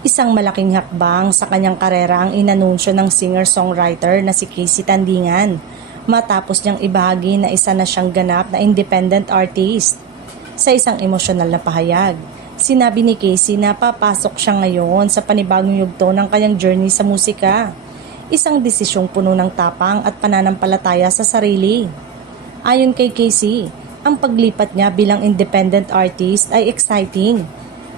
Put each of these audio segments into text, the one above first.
Isang malaking hakbang sa kanyang karera ang inanunsyo ng singer-songwriter na si Casey Tandingan matapos niyang ibahagi na isa na siyang ganap na independent artist. Sa isang emosyonal na pahayag, sinabi ni Casey na papasok siya ngayon sa panibagong yugto ng kanyang journey sa musika. Isang desisyong puno ng tapang at pananampalataya sa sarili. Ayon kay Casey, ang paglipat niya bilang independent artist ay exciting.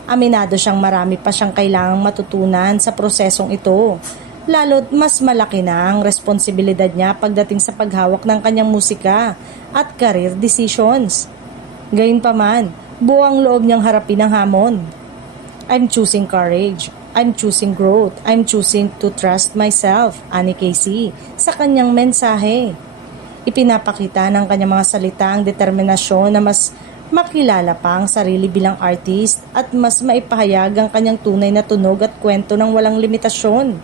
Aminado siyang marami pa siyang kailangang matutunan sa prosesong ito, lalo't mas malaki na ang responsibilidad niya pagdating sa paghawak ng kanyang musika at career decisions. Gayunpaman, buwang loob niyang harapin ang hamon. I'm choosing courage. I'm choosing growth. I'm choosing to trust myself, ani Casey sa kanyang mensahe. Ipinapakita ng kanyang mga salita ang determinasyon na mas makilala pa ang sarili bilang artist at mas maipahayag ang kanyang tunay na tunog at kwento ng walang limitasyon.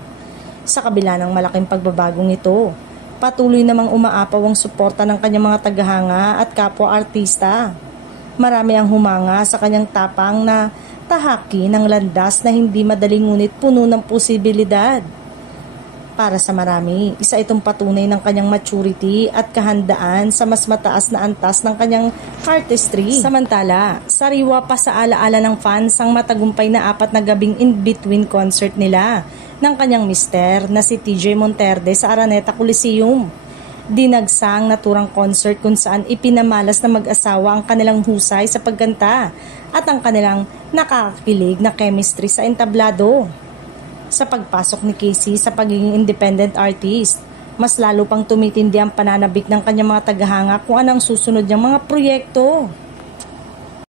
Sa kabila ng malaking pagbabagong ito, patuloy namang umaapaw ang suporta ng kanyang mga tagahanga at kapwa-artista. Marami ang humanga sa kanyang tapang na tahaki ng landas na hindi madaling ngunit puno ng posibilidad. Para sa marami, isa itong patunay ng kanyang maturity at kahandaan sa mas mataas na antas ng kanyang artistry. Samantala, sariwa pa sa alaala ng fans ang matagumpay na 4 na gabing in-between concert nila ng kanyang mister na si TJ Monterde sa Araneta Coliseum. Dinagsang naturang concert kung saan ipinamalas na mag-asawa ang kanilang husay sa pagkanta at ang kanilang nakakakilig na chemistry sa entablado. Sa pagpasok ni Casey sa pagiging independent artist, mas lalo pang tumitindi ang pananabik ng kanyang mga tagahanga kung anong susunod niyang mga proyekto.